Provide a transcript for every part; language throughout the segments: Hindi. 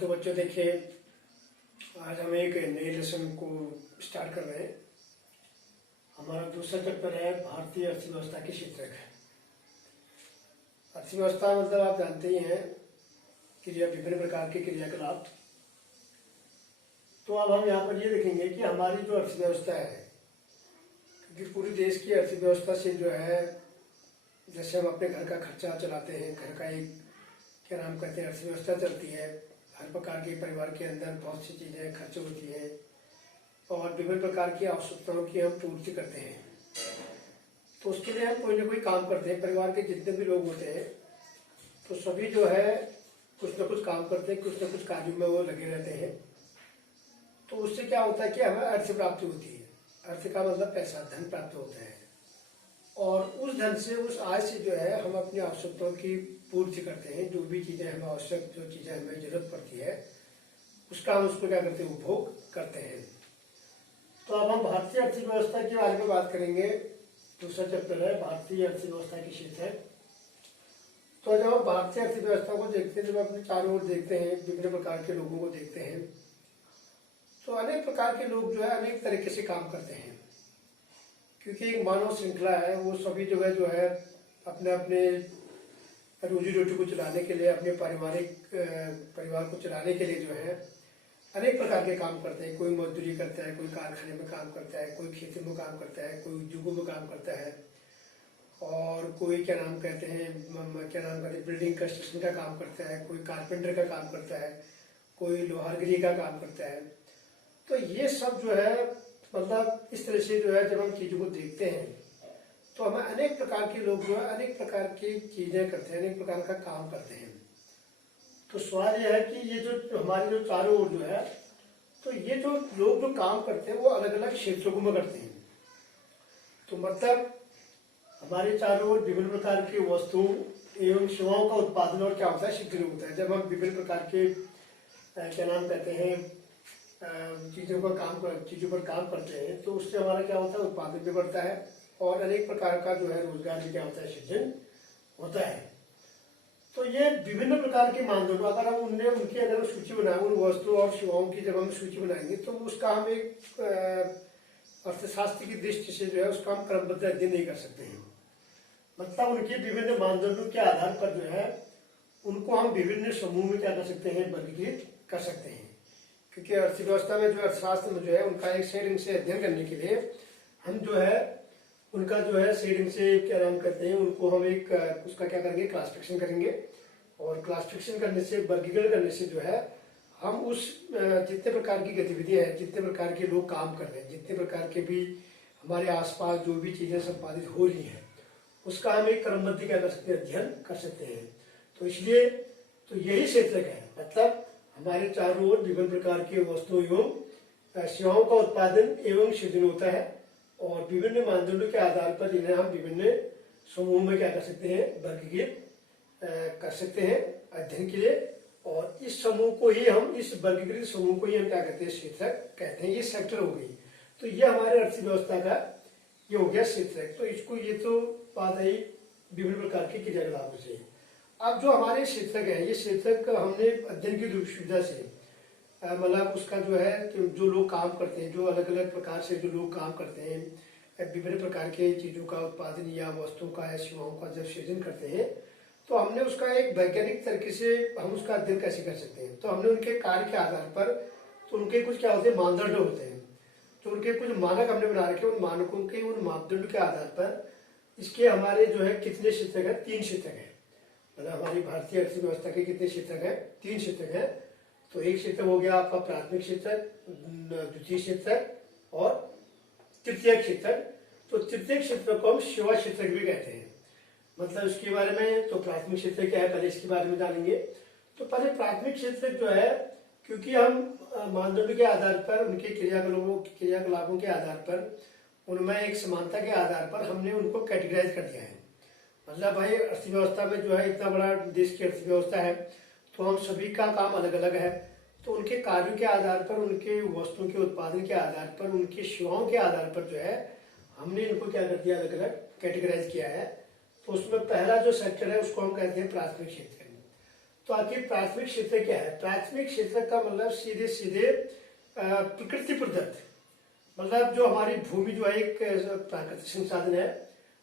तो बच्चों देखिए, आज हम एक नए लेसन को स्टार्ट कर रहे हैं। हमारा दूसरा चैप्टर है भारतीय अर्थव्यवस्था के शीर्षक है। अर्थव्यवस्था मतलब आप जानते ही हैं, क्रिया, विभिन्न प्रकार के क्रियाकलाप। तो अब हम यहाँ पर ये देखेंगे कि हमारी जो अर्थव्यवस्था है, क्योंकि पूरे देश की अर्थव्यवस्था से जो है, जैसे हम अपने घर का खर्चा चलाते हैं, घर का एक क्या नाम कहते हैं अर्थव्यवस्था चलती है। हर प्रकार के परिवार के अंदर बहुत सी चीज़ें खर्च होती हैं और विभिन्न प्रकार की आवश्यकताओं की हम पूर्ति करते हैं। तो उसके लिए हम कोई ना कोई काम करते हैं। परिवार के जितने भी लोग होते हैं तो सभी जो है कुछ ना कुछ काम करते हैं, कुछ ना कुछ कार्यों में वो लगे रहते हैं। तो उससे क्या होता है कि हमें अर्थ प्राप्ति होती है। अर्थ का मतलब पैसा, धन प्राप्त होता है और उस धन से, उस आय से जो है हम अपनी आवश्यकताओं की पूर्ति करते हैं। जो भी चीज़ें हमें आवश्यक, जो चीज़ें हमें जरूरत पड़ती है, उसका हम उसको क्या करते हैं, उपभोग करते हैं। तो अब हम भारतीय अर्थव्यवस्था के बारे में बात करेंगे। दूसरा चैप्टर है भारतीय अर्थव्यवस्था की शीर्षक। तो जब हम भारतीय अर्थव्यवस्था को देखते हैं, जब अपने चारों ओर देखते हैं, विभिन्न प्रकार के लोगों को देखते हैं, तो अनेक प्रकार के लोग जो है अनेक तरीके से काम करते हैं। क्योंकि एक मानव श्रृंखला है, वो सभी जो है अपने अपने रोजी रोटी को चलाने के लिए, अपने परिवार को चलाने के लिए जो है अनेक प्रकार के काम करते हैं। कोई मजदूरी करता है, कोई कारखाने में काम करता है, कोई खेती में काम करता है, कोई उद्योगों में काम करता है और कोई क्या नाम कहते हैं बिल्डिंग कंस्ट्रक्शन का काम करता है, कोई कारपेंटर का काम करता है, कोई लोहारगिरी का काम करता है। तो ये सब जो है मतलब इस तरह से जो है जब हम चीज़ों को देखते हैं तो हमें अनेक प्रकार के लोग जो है अनेक प्रकार की चीज़ें करते हैं, अनेक प्रकार का काम करते हैं। तो सवाल यह है कि ये जो हमारे जो चारों ओर जो है, तो ये जो लोग जो काम करते हैं वो अलग अलग क्षेत्रों में करते हैं। तो मतलब हमारे चारों ओर विभिन्न प्रकार की वस्तुओं एवं सेवाओं का उत्पादन और क्या होता है, शीघ्र होता है। जब हम विभिन्न प्रकार के क्या नाम कहते हैं चीज़ों पर काम करते हैं तो उससे हमारा क्या होता है, उत्पादन भी बढ़ता है और अनेक प्रकार का जो है रोजगार भी क्या होता है, सृजन होता है। तो ये विभिन्न प्रकार के मानदंड, अगर हम उनकी अगर सूची बनाए, उन वस्तुओं और सेवाओं की जब हम सूची बनाएंगे तो उसका हम एक अर्थशास्त्र की दृष्टि से जो है उसका हम क्रमबद्ध अध्ययन नहीं कर सकते हैं। मतलब उनके विभिन्न मानदंडों के आधार पर जो है उनको हम विभिन्न समूह में क्या कर सकते हैं, वर्गीकृत कर सकते हैं। क्योंकि अर्थव्यवस्था में जो अर्थशास्त्र में जो है उनका एक सही ढंग से अध्ययन करने के लिए हम जो है उनका जो है सही ढंग से क्या नाम करते हैं, उनको हम एक उसका क्या करेंगे, क्लासिफिकेशन करेंगे। और क्लासिफिकेशन करने से, वर्गीकरण करने से जो है हम उस जितने प्रकार की गतिविधियां हैं, जितने प्रकार के लोग काम कर रहे हैं, जितने प्रकार के भी हमारे आसपास जो भी चीजें संपादित हो रही हैं, उसका हम एक क्रमबद्ध क्या कर सकते हैं, अध्ययन कर सकते हैं। तो इसलिए तो यही क्षेत्र है, मतलब हमारे चारों ओर विभिन्न प्रकार की वस्तुओं एवं सेवाओं का उत्पादन एवं सृजन होता है और विभिन्न मानदंडों के आधार पर इन्हें हम विभिन्न समूह में क्या कर सकते हैं, वर्गीकृत कर सकते हैं अध्ययन के लिए। और इस समूह को ही हम, इस वर्गीकृत समूह को ही हम क्या कहते हैं, क्षेत्रक कहते हैं। ये सेक्टर हो गई। तो ये हमारे अर्थव्यवस्था का ये हो गया क्षेत्रक। तो इसको, ये तो बात आई विभिन्न प्रकार के क्रियाकलापों से। अब जो हमारे क्षेत्रक है, ये क्षेत्रक हमने अध्ययन की सुविधा से मतलब उसका जो है जो लोग काम करते हैं, जो अलग अलग प्रकार से जो लोग काम करते हैं, विभिन्न प्रकार के चीज़ों का उत्पादन या वस्तुओं का या सेवाओं का जब सृजन करते हैं तो हमने उसका एक वैज्ञानिक तरीके से हम उसका अध्ययन कैसे कर सकते हैं। तो हमने उनके कार्य के आधार पर, तो उनके कुछ क्या होते हैं, मानदंड होते हैं। तो उनके कुछ मानक हमने बना रखे, उन मानकों के, उन मापदंड के आधार पर इसके हमारे जो है कितने क्षेत्रक है, 3 क्षेत्रक है। मतलब हमारी भारतीय अर्थव्यवस्था के कितने क्षेत्रक है, 3 क्षेत्रक है। तो एक क्षेत्र हो गया आपका प्राथमिक क्षेत्रक, द्वितीय क्षेत्रक और तृतीय क्षेत्रक। तो तृतीय क्षेत्र को हम सेवा क्षेत्रक भी कहते हैं। मतलब इसके बारे में, तो प्राथमिक क्षेत्र क्या है, पहले इसके बारे में जानेंगे। तो पहले प्राथमिक क्षेत्रक जो है, क्योंकि हम मानदंड के आधार पर, उनके क्रियाकलापों के आधार पर, उनमें एक समानता के आधार पर हमने उनको कैटेगराइज कर दिया है। मतलब भाई अर्थव्यवस्था में जो है इतना बड़ा देश की अर्थव्यवस्था है तो हम सभी का काम अलग अलग है। तो उनके कार्यों के आधार पर, उनके वस्तुओं के उत्पादन के आधार पर, उनकी सेवाओं के आधार पर जो है हमने इनको क्या कर दिया, अलग अलग कैटेगराइज किया है। तो उसमें पहला जो सेक्टर है उसको हम कहते हैं प्राथमिक क्षेत्र। तो आखिर प्राथमिक क्षेत्र क्या है? प्राथमिक क्षेत्र का मतलब सीधे सीधे प्रकृति प्रदत्त, मतलब जो हमारी भूमि जो है एक प्राकृतिक संसाधन है।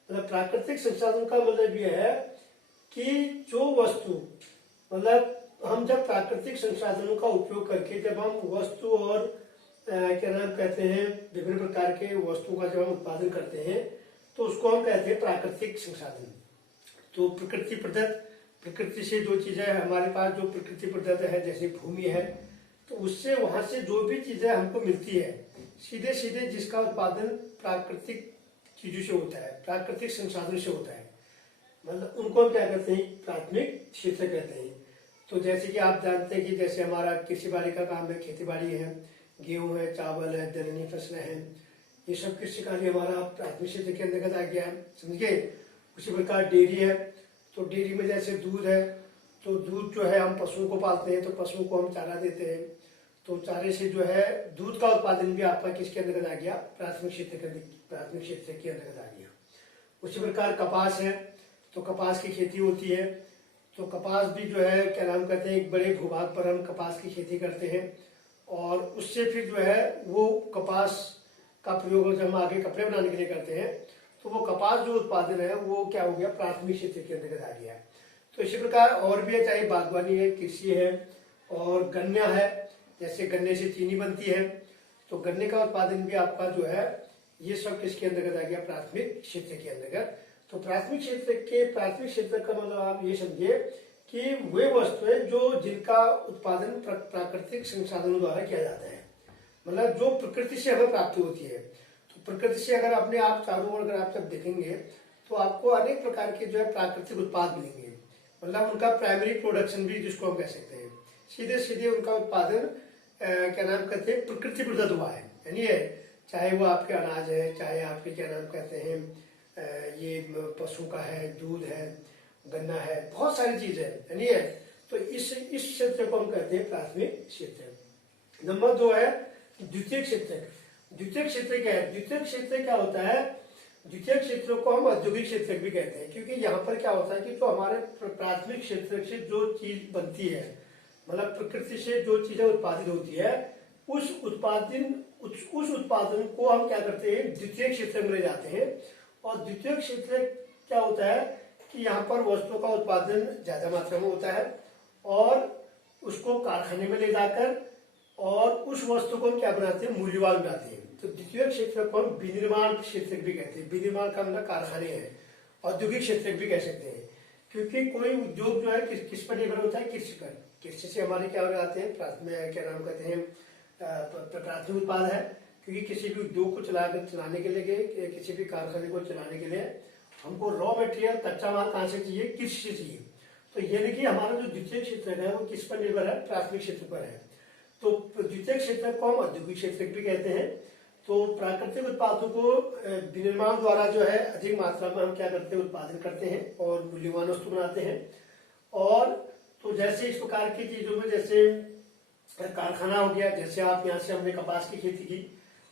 मतलब प्राकृतिक संसाधन का मतलब यह है कि जो वस्तु, मतलब हम जब प्राकृतिक संसाधनों का उपयोग करके जब हम वस्तु और क्या नाम कहते हैं विभिन्न प्रकार के वस्तुओं का जब हम उत्पादन करते हैं तो उसको हम कहते हैं प्राकृतिक संसाधन। तो प्रकृति प्रदत्त, प्रकृति से जो चीजें हमारे पास जो प्रकृति प्रदत्त है, जैसे भूमि है, तो उससे वहां से जो भी चीजें हमको मिलती है सीधे सीधे जिसका उत्पादन प्राकृतिक चीजों से होता है, प्राकृतिक संसाधन से होता है, मतलब उनको हम क्या कहते हैं? प्राथमिक क्षेत्र कहते हैं। तो जैसे कि आप जानते हैं कि जैसे हमारा कृषि बाड़ी का काम है, खेती बाड़ी है, गेहूं है, चावल है, दलहनी फसलें हैं, ये सब कृषि कार्य हमारा प्राथमिक क्षेत्र के अंतर्गत आ गया है, समझिए। उसी प्रकार डेयरी है, तो डेयरी में जैसे दूध है, तो दूध जो है हम पशुओं को पालते हैं, तो पशुओं को हम चारा देते हैं, तो चारे से जो है दूध का उत्पादन भी आपका किसके अंतर्गत आ गया? प्राथमिक क्षेत्र के अंतर्गत आ गया। उसी प्रकार कपास है, तो कपास की खेती होती है, तो कपास भी जो है क्या नाम कहते हैं एक बड़े भूभाग पर हम कपास की खेती करते हैं, और उससे फिर जो है वो कपास का प्रयोग जब हम आगे कपड़े बनाने के लिए करते हैं, तो वो कपास जो उत्पादन है वो क्या हो गया? प्राथमिक क्षेत्र के अंतर्गत आ गया। तो इसी प्रकार और भी है, चाहे बागवानी है, कृषि है और गन्ना है, जैसे गन्ने से चीनी बनती है, तो गन्ने का उत्पादन भी आपका जो है ये सब किसके अंतर्गत आ गया? प्राथमिक क्षेत्र के अंतर्गत। तो प्राथमिक क्षेत्र का मतलब आप ये समझिए कि वे वस्तुएं जो जिनका उत्पादन प्राकृतिक संसाधनों द्वारा किया जाता है, मतलब जो प्रकृति से हमें प्राप्ति होती है। तो प्रकृति से अगर अपने आप चारों ओर अगर आप सब देखेंगे तो आपको अनेक प्रकार के जो है प्राकृतिक उत्पाद मिलेंगे, मतलब उनका प्राइमरी प्रोडक्शन भी जिसको हम कह सकते हैं, सीधे सीधे उनका उत्पादन क्या नाम कहते हैं प्रकृति प्रदत्त हुआ है, यानी चाहे वो आपके अनाज है, चाहे आपके क्या नाम कहते हैं ये पशु का है, दूध है, गन्ना है, बहुत सारी चीज है, यानी तो इस क्षेत्र को हम कहते हैं प्राथमिक क्षेत्र। नंबर 2 है द्वितीयक क्षेत्र। द्वितीयक क्षेत्र क्या है? द्वितीयक क्षेत्र क्या होता है? द्वितीयक क्षेत्र को हम औद्योगिक क्षेत्र भी कहते हैं, क्योंकि यहाँ पर क्या होता है कि जो हमारे प्राथमिक क्षेत्र से जो चीज बनती है, मतलब प्रकृति से जो चीजें उत्पादित होती है, उस उत्पादन को हम क्या करते हैं? द्वितीय क्षेत्र में ले जाते हैं। और द्वितीय क्षेत्र क्या होता है कि यहाँ पर वस्तुओं का उत्पादन ज्यादा मात्रा में होता है और उसको कारखाने में ले जाकर और उस वस्तु को हम क्या बनाते हैं? मूल्यवान बनाते हैं। तो द्वितीय क्षेत्र को हम विनिर्माण क्षेत्र भी कहते हैं। विनिर्माण का मतलब कारखाने हैं, औद्योगिक क्षेत्र भी कह सकते हैं, क्योंकि कोई उद्योग जो है किस पर निर्भर होता है? कृषि पर। कृषि से हमारे क्या हो जाते हैं? क्या नाम कहते हैं प्राथमिक उत्पाद है, क्योंकि किसी भी उद्योग को चलाने के लिए, किसी भी कारखाने को चलाने के लिए हमको रॉ मटेरियल कच्चा माल कहाँ से चाहिए? कृषि से चाहिए। तो ये देखिए हमारा जो द्वितीय क्षेत्र है वो किस पर निर्भर है? प्राथमिक क्षेत्र पर है। तो द्वितीय क्षेत्र को हम औद्योगिक क्षेत्र भी कहते हैं। तो प्राकृतिक उत्पादों को विनिर्माण द्वारा जो है अधिक मात्रा में हम क्या करते हैं? उत्पादन करते हैं और मूल्यवान वस्तु बनाते हैं। और तो जैसे इस प्रकार की चीजों में जैसे कारखाना हो गया, जैसे आप यहाँ से हमने कपास की खेती की,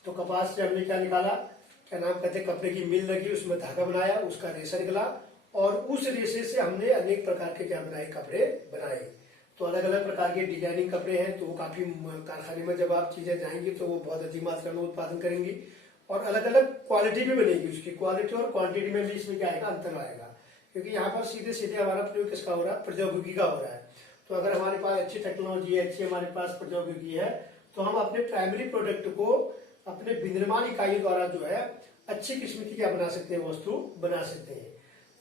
तो कपास से हमने क्या निकाला? क्या नाम कहते हैं कपड़े की मिल लगी, उसमें धागा बनाया, उसका रेशा निकला और उस रेशे से हमने अनेक प्रकार के क्या बनाए? कपड़े बनाए। तो अलग अलग प्रकार के डिजाइनिंग कपड़े हैं, तो वो काफी कारखाने में जब आप चीजें जाएंगी तो वो बहुत अधिक मात्रा में उत्पादन करेंगी और अलग अलग क्वालिटी भी बनेगी। उसकी क्वालिटी और क्वांटिटी में भी इसमें क्या आएगा? अंतर आएगा, क्योंकि यहाँ पर सीधे सीधे हमारा प्रयोग किसका हो रहा है? प्रौद्योगिकी का हो रहा है। तो अगर हमारे पास अच्छी टेक्नोलॉजी है, अच्छी हमारे पास प्रौद्योगिकी है, तो हम अपने प्राइमरी प्रोडक्ट को अपने विनिर्माण इकाई द्वारा जो है अच्छी किस्म की क्या बना सकते हैं? वस्तु बना सकते हैं।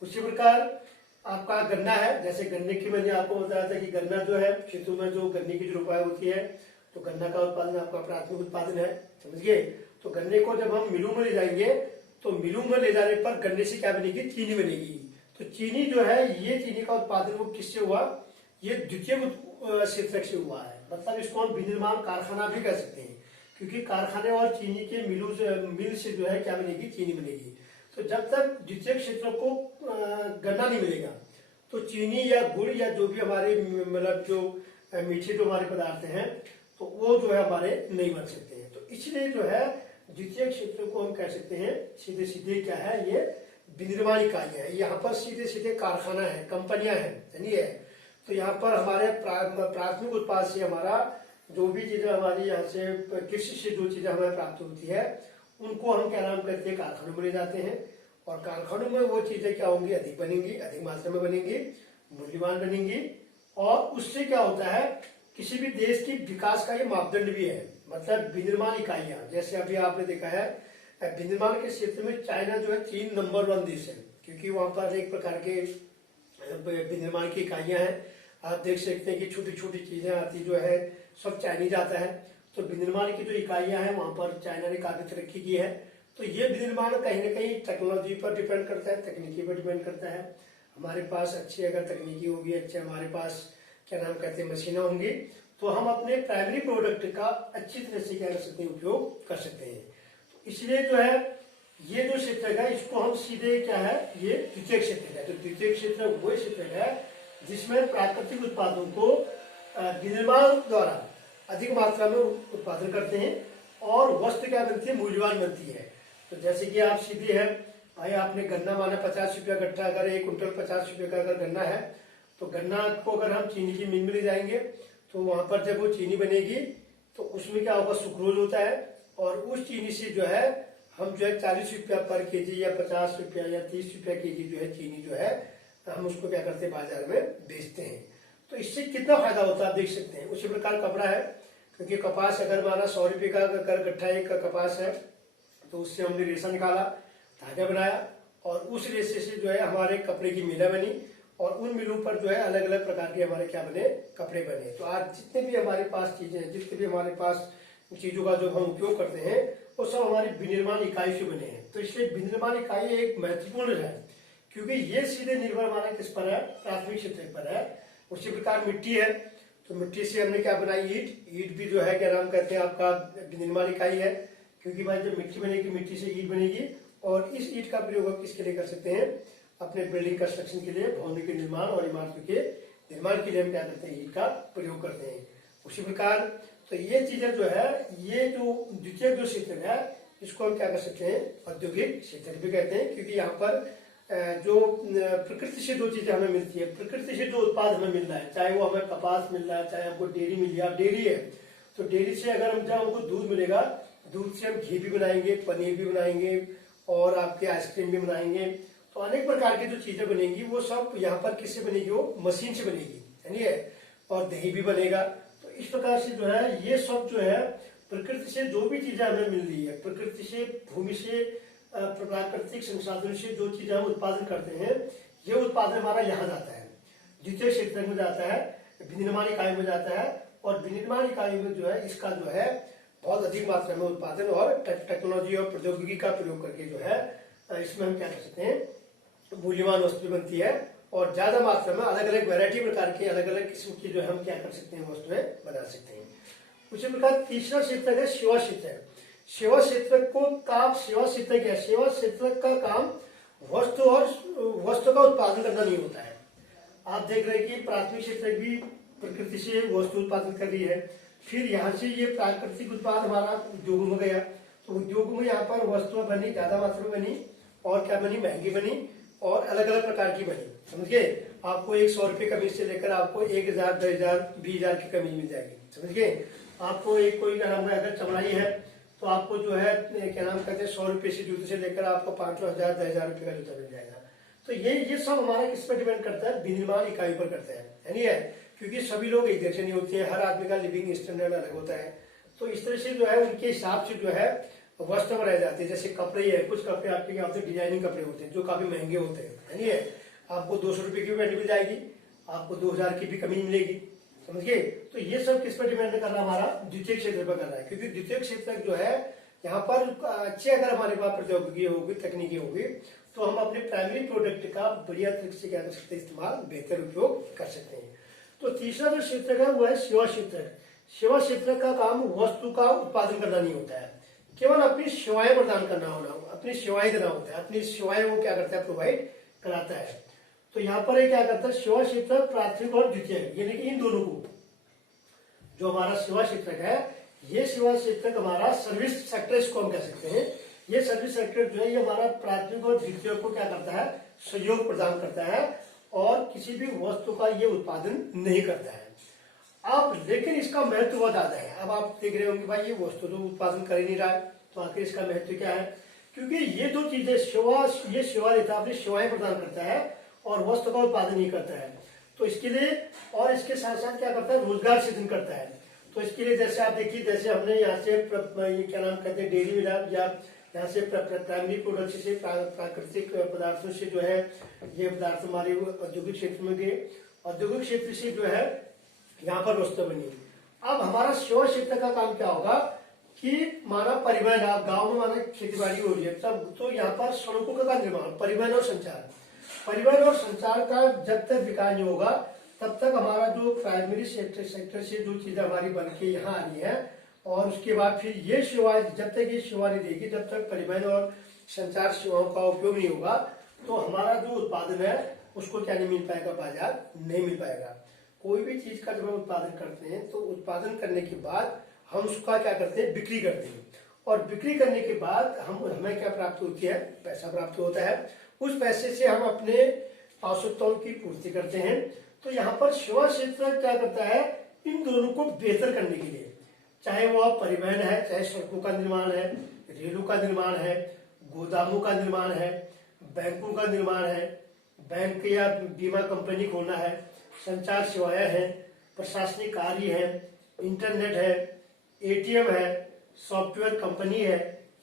उसी प्रकार आपका गन्ना है, जैसे गन्ने की मैंने आपको बताया था कि गन्ना जो है खेतों में जो गन्ने की जो रोपाई होती है, तो गन्ना का उत्पादन आपका प्राथमिक उत्पादन है, समझिए। तो गन्ने को जब हम मिलों में ले जाएंगे तो मिलों में ले जाने पर गन्ने से क्या बनेगी? चीनी बनेगी। तो चीनी जो है, ये चीनी का उत्पादन वो किससे हुआ? ये द्वितीय क्षेत्र से हुआ है। मतलब इसको हम विनिर्माण कारखाना भी कह सकते हैं, क्योंकि कारखाने और चीनी के मिल से जो है क्या बनेगी? चीनी बनेगी। तो जब तक द्वितीय क्षेत्र को गन्ना नहीं मिलेगा तो चीनी या गुड़ या जो भी हमारे मतलब जो मीठे जो हमारे पदार्थ हैं तो वो जो है हमारे नहीं बन सकते हैं। तो इसलिए जो है द्वितीय क्षेत्र को हम कह सकते हैं सीधे सीधे क्या है? ये विनिर्माण इकाई है। यहाँ पर सीधे सीधे कारखाना है, कंपनियां हैं, यानी है। तो यहाँ पर हमारे प्राथमिक उत्पाद से हमारा जो भी चीजें हमारी यहाँ से कृषि से जो चीजें हमें प्राप्त होती है उनको हम क्या नाम करते हैं, कारखानों में ले जाते हैं। और कारखानों में वो चीजें क्या होंगी, अधिक बनेंगी, अधिक मात्रा में बनेंगी, मूल्यवान बनेंगी। और उससे क्या होता है, किसी भी देश की विकास का ये मापदंड भी है। मतलब विनिर्माण इकाइयां, जैसे अभी आपने देखा है विनिर्माण के क्षेत्र में चाइना जो है 3 नंबर 1 देश है, क्योंकि वहां पर एक प्रकार के विनिर्माण की इकाइयां हैं। आप देख सकते हैं कि छोटी छोटी चीजें आती जो है सब चाइनीज आता है। तो विनिर्माण की जो इकाइयां हैं वहां पर चाइना ने काफी तरक्की की है। तो ये विनिर्माण कहीं ना कहीं टेक्नोलॉजी पर डिपेंड करता है, तकनीकी पर डिपेंड करता है। हमारे पास अच्छी अगर तकनीकी होगी, अच्छे हमारे पास क्या नाम कहते हैं मशीनें होंगी, तो हम अपने प्राइमरी प्रोडक्ट का अच्छी तरह से क्या कर सकते हैं, उपयोग कर सकते हैं। तो इसलिए जो है ये जो क्षेत्र है इसको हम सीधे क्या है, ये द्वितीयक क्षेत्र है। तो द्वितीयक क्षेत्र वो क्षेत्र है जिसमें प्राकृतिक उत्पादों को विनिर्माण द्वारा अधिक मात्रा में उत्पादन करते हैं और वस्तु क्या बनती है, मूल्यवान बनती है। तो जैसे कि आप सीधे है भाई, आपने गन्ना माना 50 रुपया गट्ठा, अगर 1 कुंटल 50 रुपये का अगर गन्ना है, तो गन्ना को अगर हम चीनी की मिल में ले जाएंगे तो वहां पर जब वो चीनी बनेगी तो उसमें क्या होगा, सुक्रोज होता है। और उस चीनी से जो है हम जो है 40 रुपया पर केजी या 50 रुपया या 30 रुपया केजी जो है चीनी जो है हम उसको क्या करते हैं, बाजार में बेचते हैं। तो इससे कितना फायदा होता है आप देख सकते हैं। उसी प्रकार कपड़ा है, क्योंकि कपास अगर माना 100 रुपये का अगर गट्ठा एक का कपास है, तो उससे हमने रेशा निकाला, धागा बनाया और उस रेशे से जो है हमारे कपड़े की मिलें बनी और उन मिलों पर जो है अलग अलग प्रकार के हमारे क्या बने, कपड़े बने। तो आज जितने भी हमारे पास चीजें हैं, जितने भी हमारे पास चीजों का जो हम उपयोग करते हैं वो सब हमारी विनिर्माण इकाई से बने हैं। तो इसलिए विनिर्माण इकाई एक महत्वपूर्ण है, क्योंकि ये सीधे निर्भर हमारा किस पर है, प्राथमिक क्षेत्र पर है। उसी प्रकार मिट्टी है, तो मिट्टी से हमने क्या बनाई, ईट। ईट भी जो है क्या नाम कहते हैं आपका विनिर्माण इकाई है, क्योंकि भाई जब मिट्टी बनेगी, मिट्टी से ईट बनेगी। और इस ईट का प्रयोग हम किसके लिए कर सकते हैं, अपने बिल्डिंग कंस्ट्रक्शन के लिए, भवन के निर्माण और इमारतों के निर्माण के लिए हम क्या करते हैं, ईट का प्रयोग करते हैं। उसी प्रकार तो ये चीजें जो है, ये जो द्वितीय जो क्षेत्र है इसको हम क्या कर सकते हैं, औद्योगिक क्षेत्र भी कहते हैं। क्योंकि यहाँ पर जो प्रकृति से जो चीजें हमें मिलती है, प्रकृति से जो उत्पाद हमें मिल रहा है, चाहे वो हमें कपास मिल रहा है, चाहे हमको डेयरी मिल रहा है, डेयरी है तो डेयरी से अगर हम जब हमको दूध मिलेगा, दूध से हम घी भी बनाएंगे, पनीर भी बनाएंगे और आपके आइसक्रीम भी बनाएंगे। तो अनेक प्रकार की जो चीजें बनेंगी वो सब यहाँ पर किससे बनेगी, वो मशीन से बनेगी, है। और दही भी बनेगा। तो इस प्रकार से जो है ये सब जो है प्रकृति से जो भी चीजें हमें मिल रही है, प्रकृति से, भूमि से, प्राकृतिक संसाधनों से जो चीजें हम उत्पादन करते हैं, ये उत्पादन हमारा यहाँ जाता है, द्वितीय क्षेत्र में जाता है, विनिर्माण इकाई में जाता है। और विनिर्माण इकाई में जो है इसका जो है बहुत अधिक मात्रा में उत्पादन और टेक्नोलॉजी और प्रौद्योगिकी का प्रयोग करके जो है इसमें हम क्या कर सकते हैं, मूल्यवान वस्तु बनती है। और ज्यादा मात्रा में अलग अलग वैरायटी प्रकार की, अलग अलग किस्म की जो हम क्या कर सकते हैं, वस्तुएं बना सकते हैं। उसी प्रकार तीसरा क्षेत्र है सेवा क्षेत्र। सेवा क्षेत्र को काम, सेवा क्षेत्र क्या है, सेवा क्षेत्र का काम वस्तु का उत्पादन करना नहीं होता है। आप देख रहे हैं कि प्राथमिक क्षेत्र भी प्रकृति से वस्तु उत्पादन कर रही है, फिर यहाँ से ये प्राकृतिक उत्पाद हमारा उद्योग में गया, तो उद्योग में यहाँ पर वस्तुएं बनी, ज्यादा मात्रा में बनी और क्या बनी, महंगी बनी और अलग अलग प्रकार की बनी। समझ गए, आपको 100 रुपये कमीज से लेकर आपको 1000, 2000, 20,000 की कमीज मिल जाएगी। समझ गए, आपको एक कोई क्या नाम है, अगर चमड़ाई है तो आपको जो है क्या नाम कहते हैं 100 रुपये से जूते से लेकर आपको 500, 1000, 10,000 रुपये का जूता मिल जाएगा। तो ये सब हमारा किस पर डिपेंड करता है, विनिर्माण इकाई पर करता है नहीं है। क्योंकि सभी लोग एक जैसे नहीं होते हैं, हर आदमी का लिविंग स्टैंडर्ड अलग होता है। तो इस तरह से जो है उनके हिसाब से जो है वस्तु बनाई जाती है। जैसे कपड़े ही है, कुछ कपड़े आपके क्या होते हैं, डिजाइनिंग कपड़े होते हैं जो काफी महंगे होते हैं, नहीं है। आपको 200 रुपये की भी पैंट मिल जाएगी, आपको 2000 की भी कमीज मिलेगी। समझिए, तो ये सब किस पर डिपेंड कर रहा है, हमारा द्वितीय क्षेत्र पर कर रहा है। क्योंकि द्वितीय क्षेत्र जो है यहाँ पर अच्छे अगर हमारे पास प्रौद्योगिकी होगी, तकनीकी होगी, तो हम अपने प्राइमरी प्रोडक्ट का बढ़िया तरीके से क्या कर सकते हैं, इस्तेमाल, बेहतर उपयोग कर सकते हैं। तो तीसरा जो क्षेत्र है वो है सेवा क्षेत्र। सेवा क्षेत्र का काम वस्तु का उत्पादन करना नहीं होता है, केवल अपनी सेवाएं प्रदान करना होना, अपनी सेवाएं देना होता है। अपनी सेवाएं वो क्या करता है, प्रोवाइड कराता है। तो यहाँ पर ये क्या करता है, सेवा क्षेत्र प्राथमिक और द्वितीय, यानी कि इन दोनों को, जो हमारा सेवा क्षेत्र है, ये सेवा क्षेत्र हमारा सर्विस सेक्टर इसको हम कह सकते हैं। ये सर्विस सेक्टर जो है ये हमारा प्राथमिक और द्वितीय को क्या करता है, सहयोग प्रदान करता है और किसी भी वस्तु का ये उत्पादन नहीं करता है। अब लेकिन इसका महत्व बहुत ज्यादा है। अब आप देख रहे होंगे भाई ये वस्तु तो उत्पादन कर ही नहीं रहा है, तो आखिर इसका महत्व क्या है? क्योंकि ये दो चीजें ये सेवा देता है, अपनी सेवाएं प्रदान करता है और वस्तु का उत्पादन नहीं करता है। तो इसके लिए और इसके साथ साथ क्या करता है, रोजगार सृजन करता है। तो इसके लिए जैसे आप देखिए, जैसे हमने यहाँ से ये क्या नाम कहते हैं डेयरी मिला या यहाँ से प्राइमरी प्रोडक्ट से प्राकृतिक पदार्थों से जो है ये पदार्थ हमारे औद्योगिक क्षेत्र में गए, औद्योगिक क्षेत्र से जो है यहाँ पर वस्तु बनी। अब हमारा सेवा क्षेत्र का काम क्या होगा कि माना परिवहन, आप गाँव में माना खेती बाड़ी हो रही है तब तो यहाँ पर सड़कों का निर्माण, परिवहन और संचार का जब तक विकास नहीं होगा तब तक हमारा जो प्राइमरी सेक्टर से जो चीजें हमारी बन के यहाँ आ रही है और उसके बाद फिर ये सेवा जब तक ये सेवा नहीं देगी, जब तक परिवहन और संचार सेवाओं का उपयोग नहीं होगा तो हमारा जो उत्पादन है उसको क्या नहीं मिल पाएगा, बाजार नहीं मिल पाएगा। कोई भी चीज का जब हम उत्पादन करते हैं तो उत्पादन करने के बाद हम उसका क्या करते हैं, बिक्री करते हैं और बिक्री करने के बाद हमें क्या प्राप्त होती है, पैसा प्राप्त होता है। उस पैसे से हम अपने आवश्यकताओं की पूर्ति करते हैं। तो यहाँ पर सेवा क्षेत्र क्या करता है, इन दोनों को बेहतर करने के लिए, चाहे वो आप परिवहन है, चाहे सड़कों का निर्माण है, रेलों का निर्माण है, गोदामों का निर्माण है, बैंकों का निर्माण है, बैंक या बीमा कंपनी खोलना है, संचार सेवाएं हैं, प्रशासनिक कार्य है, इंटरनेट है, एटीएम है, सॉफ्टवेयर कंपनी है,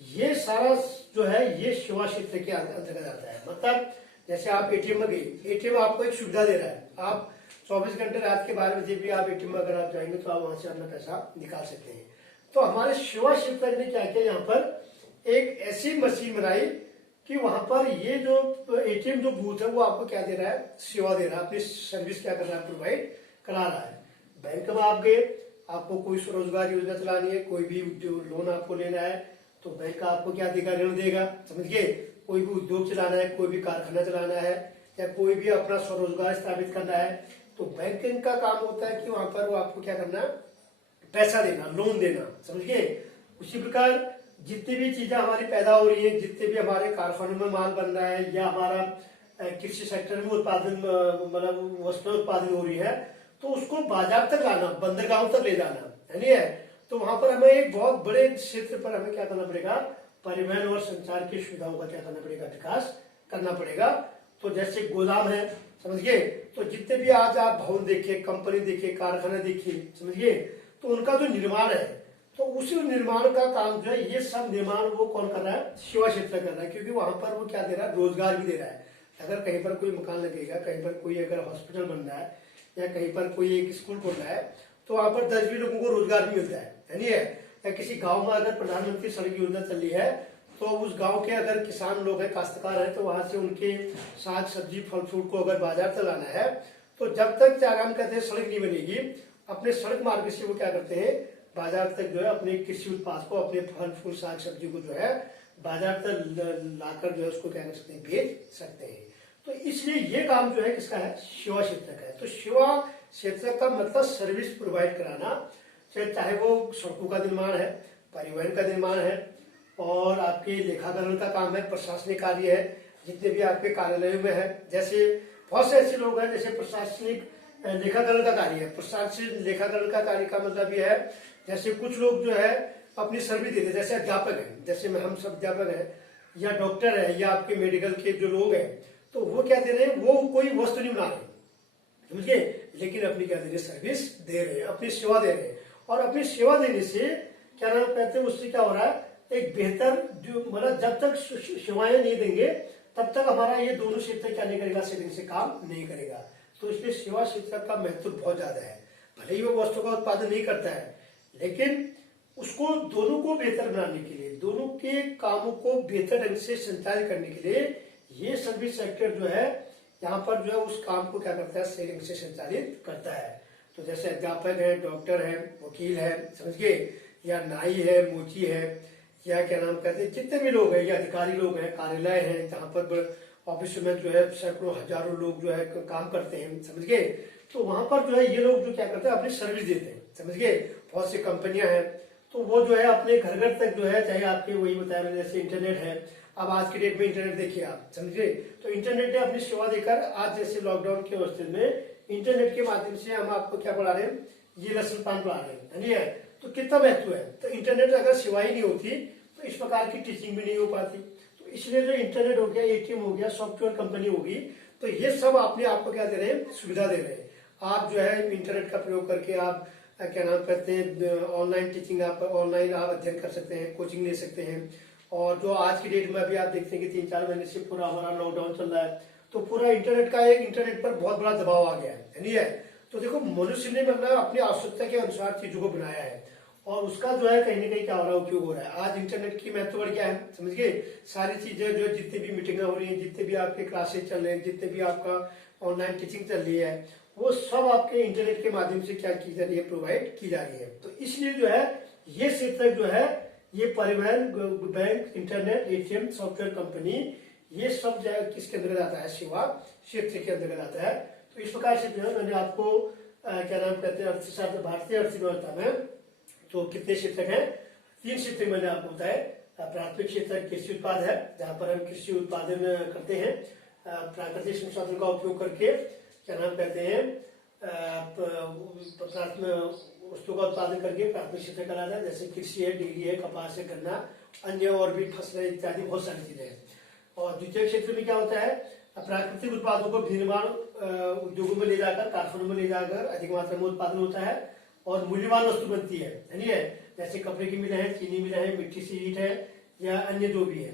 ये सारा जो है ये सेवा क्षेत्र के अंतर्गत आता है। मतलब जैसे आप एटीएम में गए, एटीएम आपको एक सुविधा दे रहा है, आप 24 घंटे रात के 12 बजे भी आप एटीएम में अगर आप जाएंगे तो आप वहां से अपना पैसा निकाल सकते हैं। तो हमारे सेवा क्षेत्र ने क्या किया, यहाँ पर एक ऐसी मशीन बनाई कि वहां पर ये जो एटीएम जो बूथ है वो आपको क्या दे रहा है, सेवा दे रहा है, अपनी सर्विस क्या कर रहा है, प्रोवाइड करा रहा है। बैंक में आप गए, आपको कोई स्वरोजगार योजना चलानी है, कोई भी लोन आपको लेना है तो बैंक आपको क्या देगा, ऋण देगा, समझिए। कोई भी उद्योग चलाना है, कोई भी कारखाना चलाना है या कोई भी अपना स्वरोजगार स्थापित करना है तो बैंक का काम होता है कि वहां पर वो आपको क्या करना, पैसा देना, लोन देना, समझिए। उसी प्रकार जितनी भी चीजें हमारी पैदा हो रही है, जितने भी हमारे कारखानों में माल बन रहा है या हमारा कृषि सेक्टर में उत्पादन मतलब वस्तु उत्पादन हो रही है तो उसको बाजार तक लाना, बंदरगाहों तक ले जाना है नहीं है। तो वहां पर हमें एक बहुत बड़े क्षेत्र पर हमें क्या करना पड़ेगा, परिवहन और संचार की सुविधाओं का क्या करना पड़ेगा, विकास करना पड़ेगा। तो जैसे गोदाम है, समझिए, तो जितने भी आज आप भवन देखिए, कंपनी देखिए, कारखाना देखिए, समझिए, तो उनका जो निर्माण है तो उसी निर्माण का काम जो है ये सब निर्माण वो कौन कर रहा है, सेवा क्षेत्र कर रहा है। क्योंकि वहां पर वो क्या दे रहा है, रोजगार भी दे रहा है। अगर कहीं पर कोई मकान लगेगा, कहीं पर कोई अगर हॉस्पिटल बन रहा है या कहीं पर कोई एक स्कूल खोल रहा है तो वहां पर 10-20 लोगों को रोजगार भी मिलता है नहीं है। या किसी गांव में अगर प्रधानमंत्री सड़क योजना चल रही है तो उस गांव के अगर किसान लोग हैं, काश्तकार हैं, तो वहां से उनके साग सब्जी फल फ्रूट को अगर बाजार चलाना है तो जब तक क्या नाम कहते हैं, सड़क नहीं बनेगी, अपने सड़क मार्ग से वो क्या करते हैं, बाजार तक जो है अपने कृषि उत्पाद को, अपने फल फूल साग सब्जी को जो है बाजार तक लाकर जो है उसको क्या कर सकते हैं, बेच सकते हैं। तो इसलिए ये काम जो है किसका है, सेवा क्षेत्र का है। तो सेवा क्षेत्र का मतलब सर्विस प्रोवाइड कराना, चाहे वो सड़कों का निर्माण है, परिवहन का निर्माण है और आपके लेखाकरण का काम है, प्रशासनिक कार्य है, जितने भी आपके कार्यालयों में है। जैसे बहुत से ऐसे लोग हैं जैसे प्रशासनिक लेखाकरण का कार्य है। प्रशासनिक लेखाकरण का कार्य का मतलब यह है जैसे कुछ लोग जो है अपनी सर्विस देते हैं, जैसे अध्यापक है, जैसे हम सब अध्यापक हैं या डॉक्टर है या आपके मेडिकल के जो लोग हैं तो वो क्या दे रहे हैं, वो कोई वस्तु नहीं बना रहे, समझिए, लेकिन अपनी क्या दे रहे, सर्विस दे रहे हैं, अपनी सेवा दे रहे हैं। और अपनी सेवा देने से क्या नाम कहते हैं, उससे क्या हो रहा है, एक बेहतर जो मतलब जब तक सेवाएं नहीं देंगे तब तक हमारा ये दोनों क्षेत्र क्या नहीं करेगा, सही से काम नहीं करेगा। तो इसलिए सेवा क्षेत्र का महत्व बहुत ज्यादा है। भले ही वो वस्तु का उत्पादन नहीं करता है लेकिन उसको दोनों को बेहतर बनाने के लिए, दोनों के कामों को बेहतर ढंग से संचालित करने के लिए ये सर्विस सेक्टर जो है यहाँ पर जो है उस काम को क्या करता है, सही ढंग से संचालित करता है। तो जैसे अध्यापक है, डॉक्टर है, वकील है, समझिए, या नाई है, मोची है, या क्या नाम कहते हैं, जितने भी लोग हैं, या अधिकारी लोग हैं, कार्यालय है जहाँ पर ऑफिस में जो है सैकड़ों हजारों लोग जो है काम करते हैं, समझ गए। तो वहां पर जो है ये लोग जो क्या करते हैं, अपनी सर्विस देते हैं, समझ गए। बहुत सी कंपनियां हैं तो वो जो है अपने घर घर तक जो है, चाहे आपके वही बताया मैंने जैसे इंटरनेट है, अब आज की डेट में इंटरनेट देखिए आप, समझे। तो इंटरनेट ने अपनी सेवा देकर आज जैसे लॉकडाउन की अवस्था में इंटरनेट के माध्यम से हम आपको क्या पढ़ा रहे हैं, ये लसन पान पढ़ा रहे हैं, नहीं है। तो कितना महत्व है। तो इंटरनेट अगर सेवा ही नहीं होती तो इस प्रकार की टीचिंग भी नहीं हो पाती। तो इसलिए जो इंटरनेट हो गया, एटीएम हो गया, सॉफ्टवेयर कंपनी होगी, तो ये सब अपने आपको क्या दे रहे हैं, सुविधा दे रहे हैं। आप जो है इंटरनेट का प्रयोग करके आप क्या नाम कहते हैं, ऑनलाइन टीचिंग, आप ऑनलाइन आप अध्ययन कर सकते हैं, कोचिंग ले सकते हैं। और जो आज की डेट में अभी आप देखते हैं कि 3-4 महीने से पूरा हमारा लॉकडाउन चल रहा है, तो पूरा इंटरनेट पर बहुत बड़ा दबाव आ गया है, नहीं है। तो देखो मनुष्य ने मतलब अपनी आवश्यकता के अनुसार चीजों को बनाया है और उसका जो है कहीं ना कहीं क्या हो रहा है, उपयोग हो रहा है। आज इंटरनेट की महत्व बढ़ गया है, समझ गए। सारी चीजें जो जितनी भी मीटिंगें हो रही हैं, जितने भी आपके क्लासेस चल रहे हैं, जितने भी आपका ऑनलाइन टीचिंग चल रही है, वो सब आपके इंटरनेट के माध्यम से क्या की जा रही है, प्रोवाइड की जा रही है। तो इसलिए जो है ये क्षेत्र जो है, ये परिवहन, bank, internet, ATM, software company, ये सब जो है किसके अंतर्गत आता है, सेवा क्षेत्र के अंतर्गत आता है। तो इस प्रकार से जो है मैंने आपको क्या नाम कहते हैं, अर्थशास्त्र, भारतीय अर्थव्यवस्था में तो कितने क्षेत्र हैं, 3 क्षेत्र मैंने आपको बताया। प्राथमिक क्षेत्र कृषि उत्पाद है, जहां पर हम कृषि उत्पादन करते हैं प्राकृतिक संसाधन का उपयोग करके, क्या नाम कहते हैं, वस्तु का उत्पादन करके प्राथमिक क्षेत्र कहलाता है। जैसे कृषि है, डेयरी है, कपास है, गन्ना, अन्य और भी फसलें इत्यादि बहुत सारी चीजें हैं। और द्वितीय क्षेत्र में क्या होता है, प्राकृतिक उत्पादों को निर्माण उद्योगों में ले जाकर, कारखानों में ले जाकर अधिक मात्रा में उत्पादन होता है और मूल्यवान वस्तु बनती है, नहीं है। जैसे कपड़े की मिलें हैं, चीनी मिलें हैं, मिट्टी से ईंट है या अन्य जो भी है।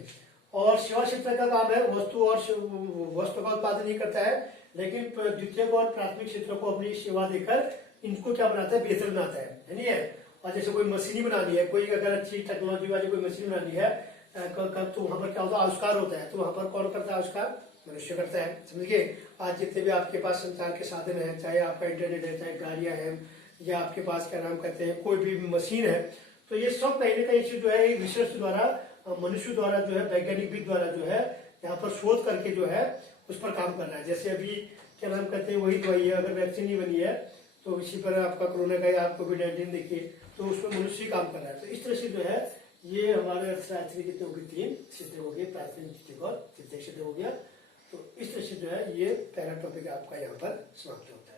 और सेवा क्षेत्र का काम है वस्तु का उत्पादन नहीं करता है, लेकिन द्वितीयक और प्राथमिक क्षेत्रों को अपनी सेवा देकर इनको क्या बनाता है, बेहतर बनाता है, नहीं है। और जैसे कोई मशीन बनानी है, कोई अगर अच्छी टेक्नोलॉजी वाली कोई मशीन बनानी है, तो वहां पर क्या होता है, आविष्कार होता है। तो वहां पर कौन करता है आविष्कार, मनुष्य करता है, समझिए। आज जितने भी आपके पास संचार के साधन है, चाहे आपका इंटरनेट है, चाहे गाड़ियां हैं, या आपके पास क्या नाम कहते हैं कोई भी मशीन है, तो ये सब कहीं ना कहीं से जो है रिसर्च द्वारा, मनुष्य द्वारा जो है, वैज्ञानिक भी द्वारा जो है यहाँ पर शोध करके जो है उस पर काम कर रहा है। जैसे अभी क्या नाम कहते हैं वही दवाई है, अगर वैक्सीन नहीं बनी है तो इसी पर आपका कोरोना का या आप कोविड-19 देखिए, तो उसमें मनुष्य काम कर रहा है। तो इस तरह से जो है ये हमारे अर्थशास्त्र के 3 क्षेत्र हो गए, प्राथमिक, द्वितीयक और तृतीय क्षेत्र हो गया। तो इस तरह से जो है ये पहला टॉपिक आपका यहाँ पर समाप्त होता है।